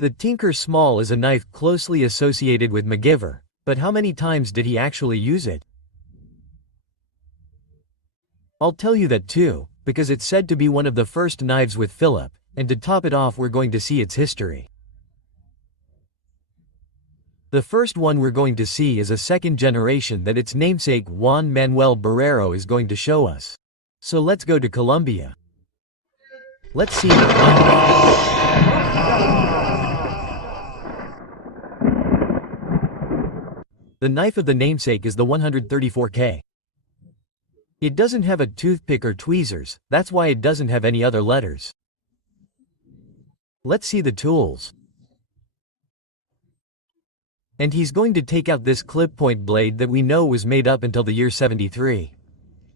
The Tinker Small is a knife closely associated with MacGyver, but how many times did he actually use it? I'll tell you that too, because it's said to be one of the first knives with Philip, and to top it off we're going to see its history. The first one we're going to see is a second generation that its namesake Juan Manuel Barrero is going to show us. So let's go to Colombia. Let's see the knife. The knife of the namesake is the 134K. It doesn't have a toothpick or tweezers, that's why it doesn't have any other letters. Let's see the tools. And he's going to take out this clip point blade that we know was made up until the year 73.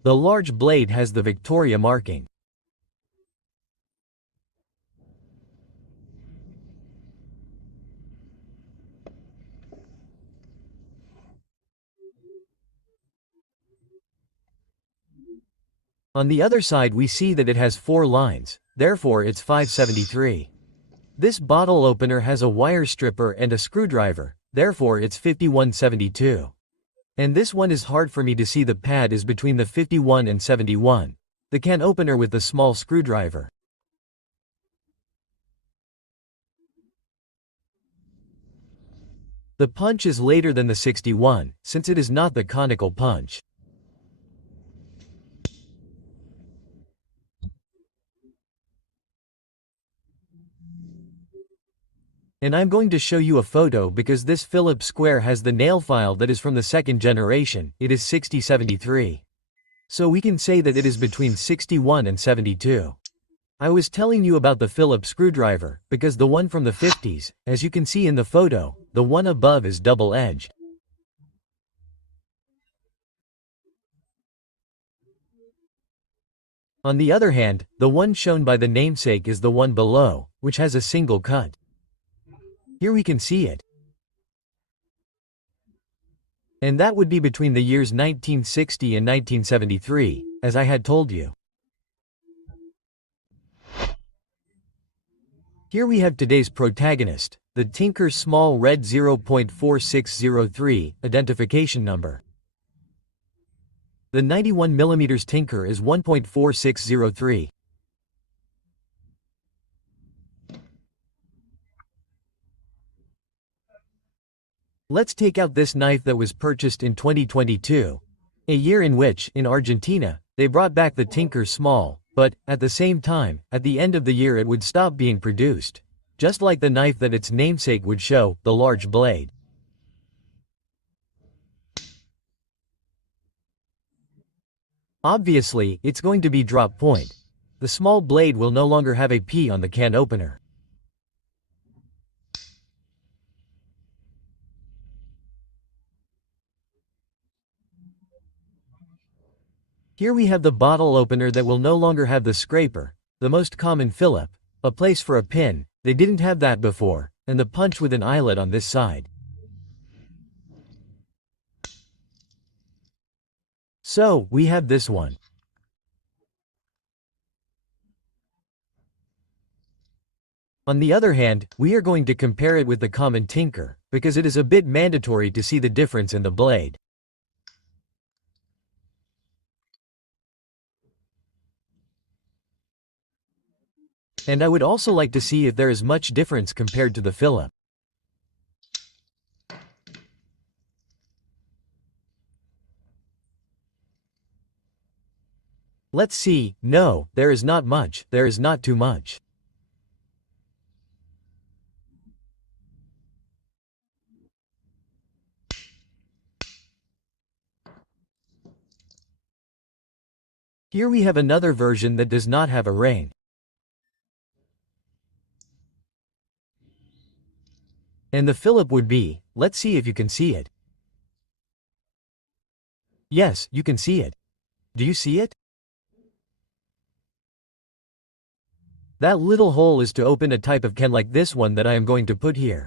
The large blade has the Victoria marking. On the other side we see that it has 4 lines, therefore it's 573. This bottle opener has a wire stripper and a screwdriver, therefore it's 5172. And this one is hard for me to see, the pad is between the 51 and 71. The can opener with the small screwdriver. The punch is later than the 61, since it is not the conical punch. And I'm going to show you a photo because this Phillips square has the nail file that is from the second generation, it is 6073. So we can say that it is between 61 and 72. I was telling you about the Phillips screwdriver, because the one from the 50s, as you can see in the photo, the one above is double-edged. On the other hand, the one shown by the namesake is the one below, which has a single cut. Here we can see it. And that would be between the years 1960 and 1973, as I had told you. Here we have today's protagonist, the Tinker Small Red 0.4603 identification number. The 91mm Tinker is 1.4603. Let's take out this knife that was purchased in 2022, a year in which, in Argentina, they brought back the Tinker Small, but, at the same time, at the end of the year it would stop being produced. Just like the knife that its namesake would show, the large blade. Obviously, it's going to be drop point. The small blade will no longer have a P on the can opener. Here we have the bottle opener that will no longer have the scraper, the most common Phillip, a place for a pin, they didn't have that before, and the punch with an eyelet on this side. So, we have this one. On the other hand, we are going to compare it with the common Tinker, because it is a bit mandatory to see the difference in the blade. And I would also like to see if there is much difference compared to the Phillip. Let's see. No, there is not much, there is not too much. Here we have another version that does not have a ring. And the Phillip would be, let's see if you can see it. Yes, you can see it. Do you see it? That little hole is to open a type of can like this one that I am going to put here.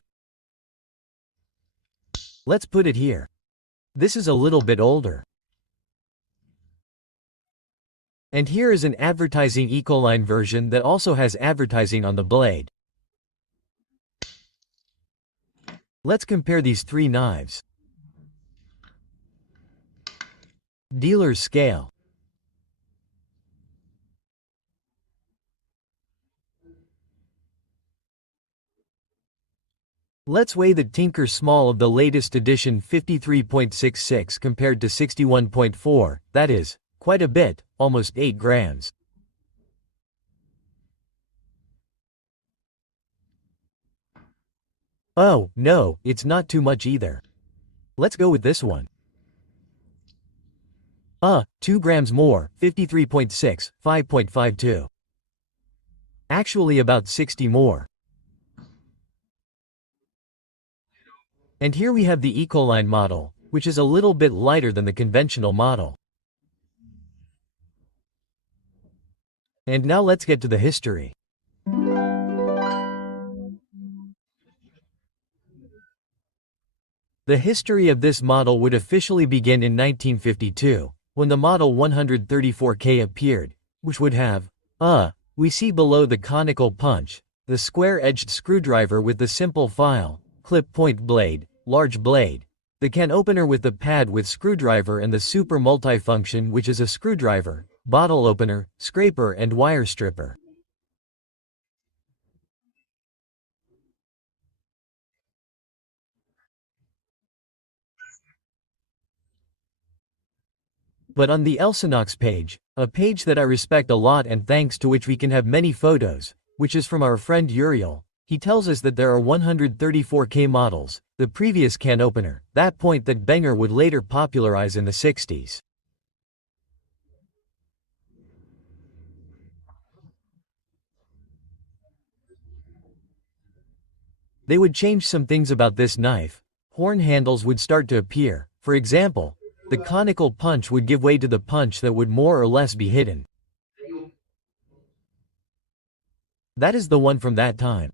Let's put it here. This is a little bit older. And here is an advertising Ecoline version that also has advertising on the blade. Let's compare these three knives. Dealer's scale. Let's weigh the Tinker Small of the latest edition 53.66 compared to 61.4, that is, quite a bit, almost 8 grams. Oh, no, it's not too much either. Let's go with this one. 2 grams more, 53.6, 5.52. Actually about 60 more. And here we have the Ecoline model, which is a little bit lighter than the conventional model. And now let's get to the history. The history of this model would officially begin in 1952, when the Model 134K appeared, which would have, we see below the conical punch, the square-edged screwdriver with the simple file, clip point blade, large blade, the can opener with the pad with screwdriver and the super multifunction which is a screwdriver, bottle opener, scraper and wire stripper. But on the Victorinox page, a page that I respect a lot and thanks to which we can have many photos, which is from our friend Uriel, he tells us that there are 134K models, the previous can opener, that point that Benger would later popularize in the 60s. They would change some things about this knife. Horn handles would start to appear. For example, the conical punch would give way to the punch that would more or less be hidden. That is the one from that time.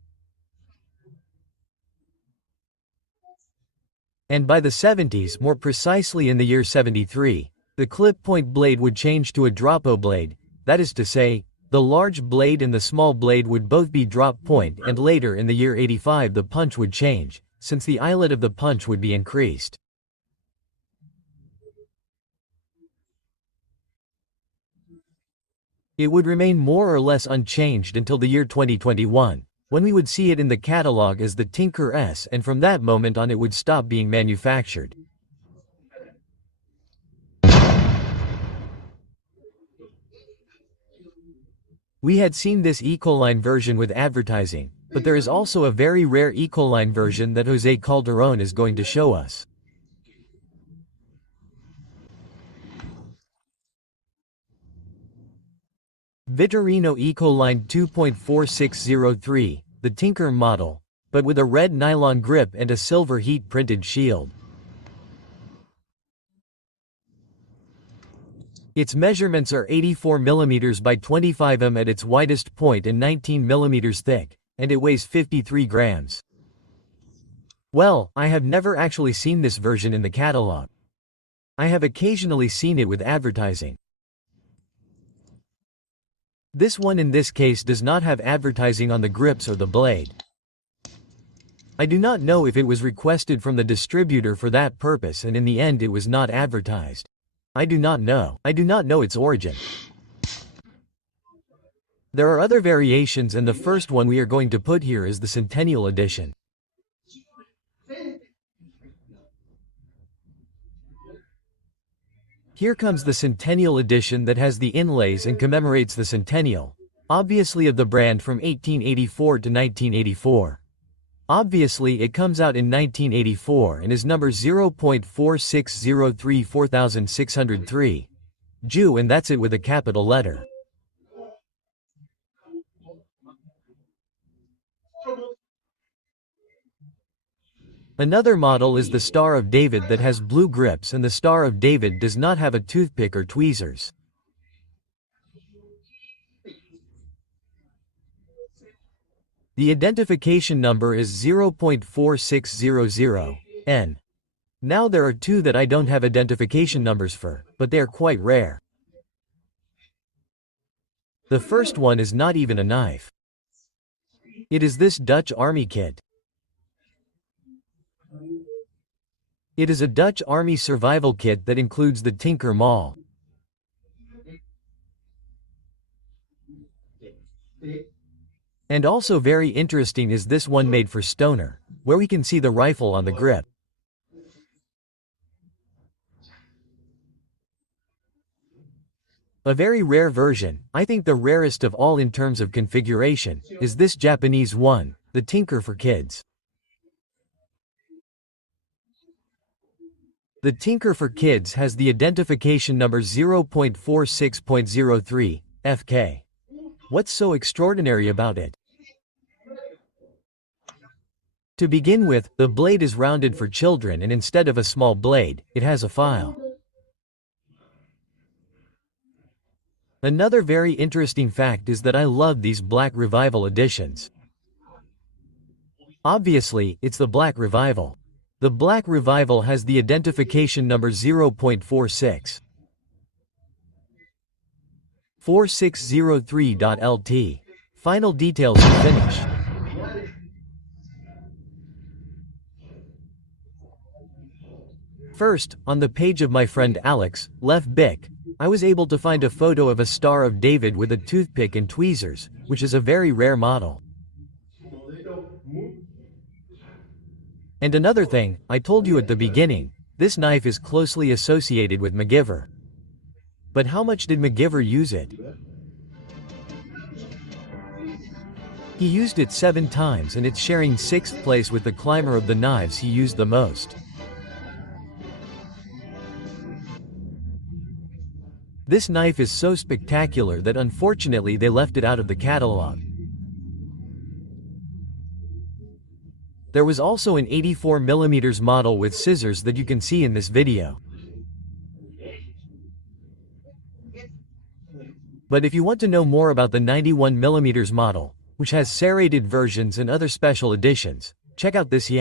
And by the 70s, more precisely in the year 73, the clip point blade would change to a dropo blade, that is to say, the large blade and the small blade would both be drop point, and later in the year 85 the punch would change, since the eyelet of the punch would be increased. It would remain more or less unchanged until the year 2021, when we would see it in the catalog as the Tinker S, and from that moment on it would stop being manufactured. We had seen this Ecoline version with advertising, but there is also a very rare Ecoline version that Jose Calderon is going to show us. Victorino Ecoline 2.4603, the Tinker model, but with a red nylon grip and a silver heat-printed shield. Its measurements are 84 mm by 25 mm at its widest point and 19 mm thick, and it weighs 53 grams. Well, I have never actually seen this version in the catalog. I have occasionally seen it with advertising. This one in this case does not have advertising on the grips or the blade. I do not know if it was requested from the distributor for that purpose and in the end it was not advertised. I do not know. I do not know its origin. There are other variations and the first one we are going to put here is the Centennial Edition. Here comes the Centennial Edition that has the inlays and commemorates the centennial, obviously of the brand from 1884 to 1984. Obviously it comes out in 1984 and is number 0.46034603. Jew, and that's it with a capital letter. Another model is the Star of David that has blue grips, and the Star of David does not have a toothpick or tweezers. The identification number is 0.4600N. Now there are two that I don't have identification numbers for, but they are quite rare. The first one is not even a knife. It is this Dutch Army kit. It is a Dutch army survival kit that includes the Tinker Small. And also very interesting is this one made for stoner, where we can see the rifle on the grip. A very rare version, I think the rarest of all in terms of configuration, is this Japanese one, the Tinker for Kids. The Tinker for Kids has the identification number 0.46.03, FK. What's so extraordinary about it? To begin with, the blade is rounded for children and instead of a small blade, it has a file. Another very interesting fact is that I love these Black Revival editions. Obviously, it's the Black Revival. The Black Revival has the identification number 0.46. 4603.LT. Final details to finish. First, on the page of my friend Alex, Left Bic, I was able to find a photo of a Star of David with a toothpick and tweezers, which is a very rare model. And another thing, I told you at the beginning, this knife is closely associated with MacGyver. But how much did MacGyver use it? He used it 7 times and it's sharing 6th place with the climber of the knives he used the most. This knife is so spectacular that unfortunately they left it out of the catalog. There was also an 84mm model with scissors that you can see in this video. But if you want to know more about the 91mm model, which has serrated versions and other special editions, check out this.